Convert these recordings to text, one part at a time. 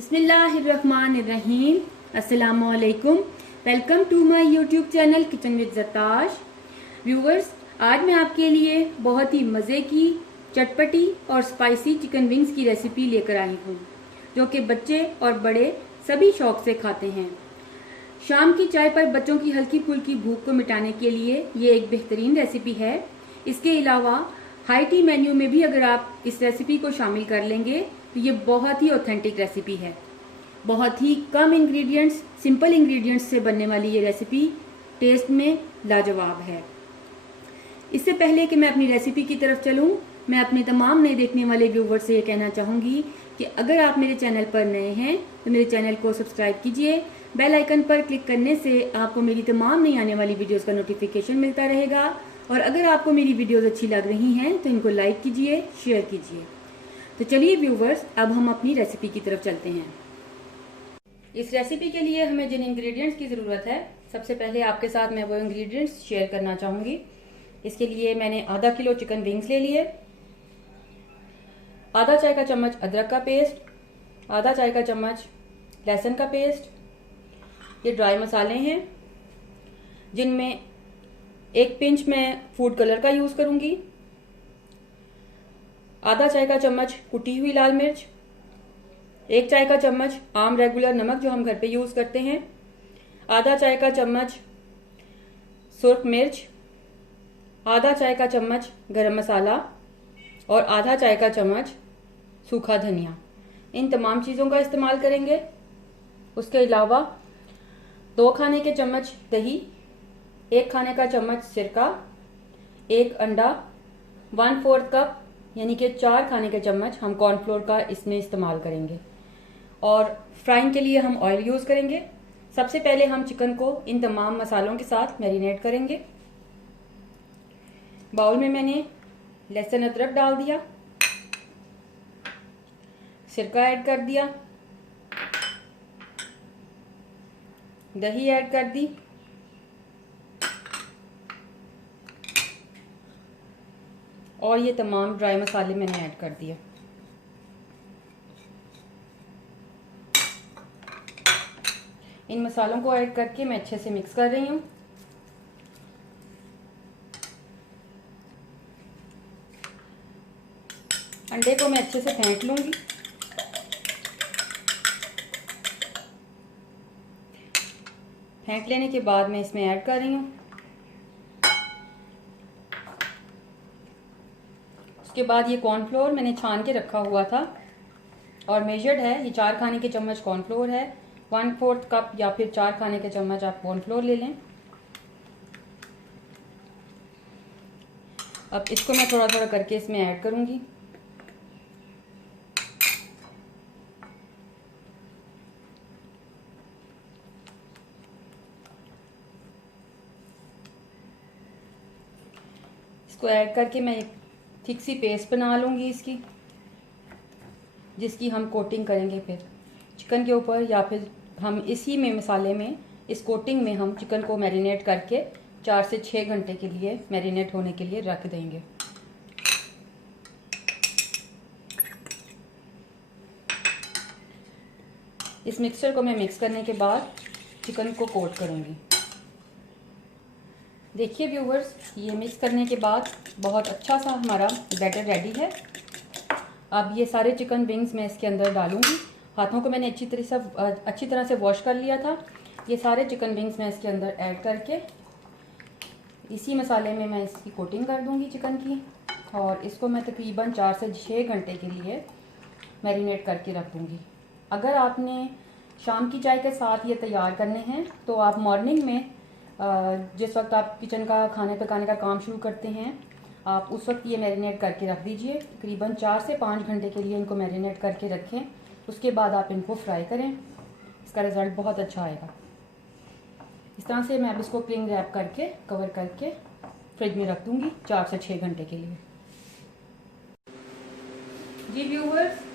बिस्मिल्लाहिर्रहमानिर्रहीम। अस्सलामुअलैकुम। Welcome to my YouTube channel kitchen with Zartash. Viewers, आज मैं आपके लिए बहुत ही मज़े की चटपटी और स्पाइसी चिकन विंग्स की रेसिपी लेकर आई हूँ, जो कि बच्चे और बड़े सभी शौक से खाते हैं। शाम की चाय पर बच्चों की हल्की फुल्की भूख को मिटाने के लिए ये एक बेहतरीन रेसिपी है। इसके अलावा हाई टी मेन्यू में भी अगर आप इस रेसिपी को शामिल कर लेंगे तो ये बहुत ही ऑथेंटिक रेसिपी है। बहुत ही कम इंग्रेडिएंट्स, सिंपल इंग्रेडिएंट्स से बनने वाली ये रेसिपी टेस्ट में लाजवाब है। इससे पहले कि मैं अपनी रेसिपी की तरफ चलूं, मैं अपने तमाम नए देखने वाले व्यूवर्स से ये कहना चाहूँगी कि अगर आप मेरे चैनल पर नए हैं तो मेरे चैनल को सब्सक्राइब कीजिए। बेल आइकन पर क्लिक करने से आपको मेरी तमाम नई आने वाली वीडियोस का नोटिफिकेशन मिलता रहेगा। और अगर आपको मेरी वीडियोस अच्छी लग रही हैं तो इनको लाइक कीजिए, शेयर कीजिए। तो चलिए व्यूवर्स, अब हम अपनी रेसिपी की तरफ चलते हैं। इस रेसिपी के लिए हमें जिन इंग्रेडिएंट्स की ज़रूरत है, सबसे पहले आपके साथ मैं वो इंग्रेडिएंट्स शेयर करना चाहूँगी। इसके लिए मैंने आधा किलो चिकन विंग्स ले लिए, आधा चाय का चम्मच अदरक का पेस्ट, आधा चाय का चम्मच लहसुन का पेस्ट। ये ड्राई मसाले हैं जिनमें एक पिंच मैं फूड कलर का यूज़ करूँगी, आधा चाय का चम्मच कुटी हुई लाल मिर्च, एक चाय का चम्मच आम रेगुलर नमक जो हम घर पे यूज़ करते हैं, आधा चाय का चम्मच सुर्ख मिर्च, आधा चाय का चम्मच गरम मसाला और आधा चाय का चम्मच सूखा धनिया। इन तमाम चीज़ों का इस्तेमाल करेंगे। उसके अलावा 2 खाने के चम्मच दही, 1 खाने का चम्मच सिरका, 1 अंडा, 1/4 कप यानी कि 4 खाने के चम्मच हम कॉर्नफ्लोर का इसमें इस्तेमाल करेंगे। और फ्राइंग के लिए हम ऑयल यूज़ करेंगे। सबसे पहले हम चिकन को इन तमाम मसालों के साथ मैरिनेट करेंगे। बाउल में मैंने लहसुन अदरक डाल दिया, सिरका ऐड कर दिया, दही ऐड कर दी और ये तमाम ड्राई मसाले मैंने ऐड कर दिए। इन मसालों को ऐड करके मैं अच्छे से मिक्स कर रही हूँ। अंडे को मैं अच्छे से फेंट लूँगी। फेंट लेने के बाद मैं इसमें ऐड कर रही हूँ। उसके बाद ये कॉर्नफ्लोर मैंने छान के रखा हुआ था और मेजर्ड है। ये 4 खाने के चम्मच कॉर्नफ्लोर है। 1/4 कप या फिर 4 खाने के चम्मच आप कॉर्नफ्लोर ले लें। अब इसको मैं थोड़ा थोड़ा करके इसमें ऐड करूँगी। इसको ऐड करके मैं एक थिक सी पेस्ट बना लूँगी इसकी, जिसकी हम कोटिंग करेंगे फिर चिकन के ऊपर, या फिर हम इसी में मसाले में इस कोटिंग में हम चिकन को मैरिनेट करके 4 से 6 घंटे के लिए मैरिनेट होने के लिए रख देंगे। इस मिक्सचर को मैं मिक्स करने के बाद चिकन को कोट करूँगी। देखिए व्यूवर्स, ये मिक्स करने के बाद बहुत अच्छा सा हमारा बैटर रेडी है। अब ये सारे चिकन विंग्स मैं इसके अंदर डालूंगी। हाथों को मैंने अच्छी तरह से वॉश कर लिया था। ये सारे चिकन विंग्स मैं इसके अंदर ऐड करके इसी मसाले में मैं इसकी कोटिंग कर दूंगी चिकन की, और इसको मैं तकरीबन 4 से 6 घंटे के लिए मैरिनेट करके रख दूंगी। अगर आपने शाम की चाय के साथ ये तैयार करने हैं तो आप मॉर्निंग में जिस वक्त आप किचन का खाने पकाने का काम शुरू करते हैं, आप उस वक्त ये मैरिनेट करके रख दीजिए। तकरीबन 4 से 5 घंटे के लिए इनको मैरिनेट करके रखें। उसके बाद आप इनको फ्राई करें, इसका रिज़ल्ट बहुत अच्छा आएगा। इस तरह से मैं अब इसको क्लिंग रैप करके कवर करके फ्रिज में रख दूँगी 4 से 6 घंटे के लिए। जी व्यूवर्स,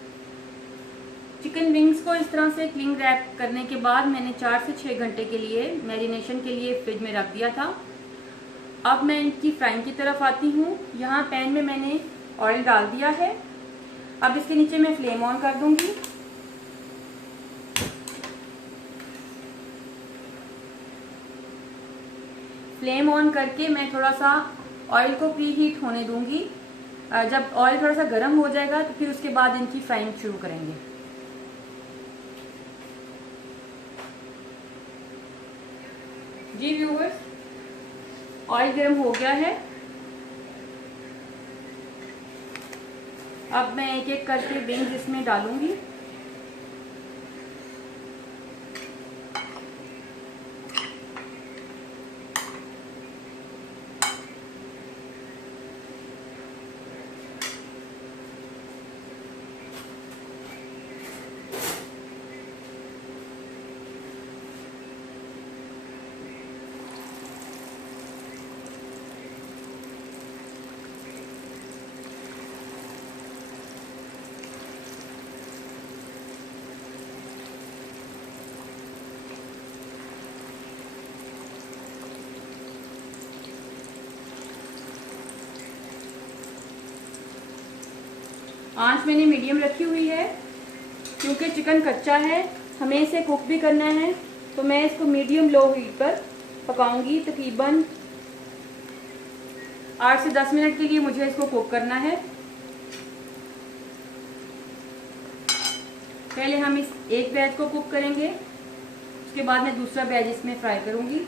चिकन विंग्स को इस तरह से क्लिंग रैप करने के बाद मैंने 4 से 6 घंटे के लिए मैरिनेशन के लिए फ्रिज में रख दिया था। अब मैं इनकी फ्राइंग की तरफ आती हूँ। यहाँ पैन में मैंने ऑयल डाल दिया है। अब इसके नीचे मैं फ्लेम ऑन कर दूंगी। फ्लेम ऑन करके मैं थोड़ा सा ऑयल को प्री हीट होने दूंगी। जब ऑयल थोड़ा सा गर्म हो जाएगा तो फिर उसके बाद इनकी फ्राइंग शुरू करेंगे। जी व्यूअर्स, ऑयल गर्म हो गया है। अब मैं एक एक करके विंग्स इसमें डालूंगी। आंच मैंने मीडियम रखी हुई है क्योंकि चिकन कच्चा है, हमें इसे कुक भी करना है। तो मैं इसको मीडियम लो हीट पर पकाऊंगी। तकरीबन 8 से 10 मिनट के लिए मुझे इसको कुक करना है। पहले हम इस एक बैच को कुक करेंगे, उसके बाद मैं दूसरा बैच इसमें फ्राई करूंगी।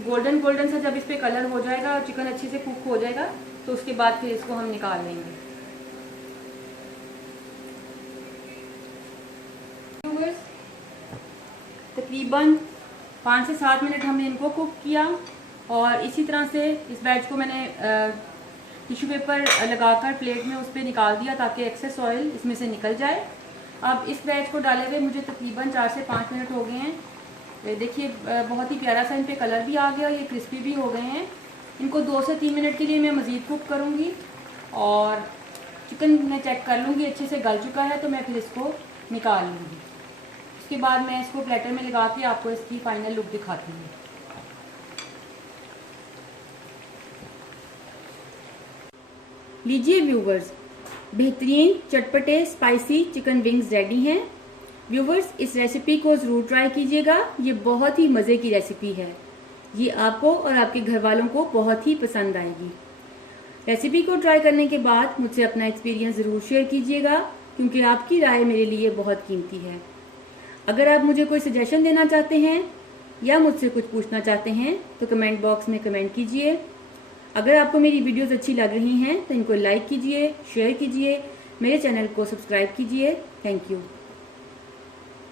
गोल्डन गोल्डन सा जब इस पे कलर हो जाएगा और चिकन अच्छे से कुक हो जाएगा तो उसके बाद फिर इसको हम निकाल लेंगे। तकरीबन 5 से 7 मिनट हमने इनको कुक किया और इसी तरह से इस बैच को मैंने टिश्यू पेपर लगाकर प्लेट में उस पर निकाल दिया ताकि एक्सेस ऑयल इसमें से निकल जाए। अब इस बैच को डाले हुए मुझे तकरीबन 4 से 5 मिनट हो गए हैं। देखिए बहुत ही प्यारा सा इन पे कलर भी आ गया और ये क्रिस्पी भी हो गए हैं। इनको 2 से 3 मिनट के लिए मैं मज़ीद कुक करूँगी और चिकन मैं चेक कर लूँगी अच्छे से गल चुका है तो मैं फिर इसको निकाल लूँगी। उसके बाद मैं इसको प्लेटर में लगा के आपको इसकी फाइनल लुक दिखाती हूँ। लीजिए व्यूवर्स, बेहतरीन चटपटे स्पाइसी चिकन विंग्स रेडी हैं। व्यूवर्स, इस रेसिपी को ज़रूर ट्राई कीजिएगा। ये बहुत ही मज़े की रेसिपी है। ये आपको और आपके घर वालों को बहुत ही पसंद आएगी। रेसिपी को ट्राई करने के बाद मुझसे अपना एक्सपीरियंस ज़रूर शेयर कीजिएगा क्योंकि आपकी राय मेरे लिए बहुत कीमती है। अगर आप मुझे कोई सजेशन देना चाहते हैं या मुझसे कुछ पूछना चाहते हैं तो कमेंट बॉक्स में कमेंट कीजिए। अगर आपको मेरी वीडियोस अच्छी लग रही हैं तो इनको लाइक कीजिए, शेयर कीजिए, मेरे चैनल को सब्सक्राइब कीजिए। Thank you.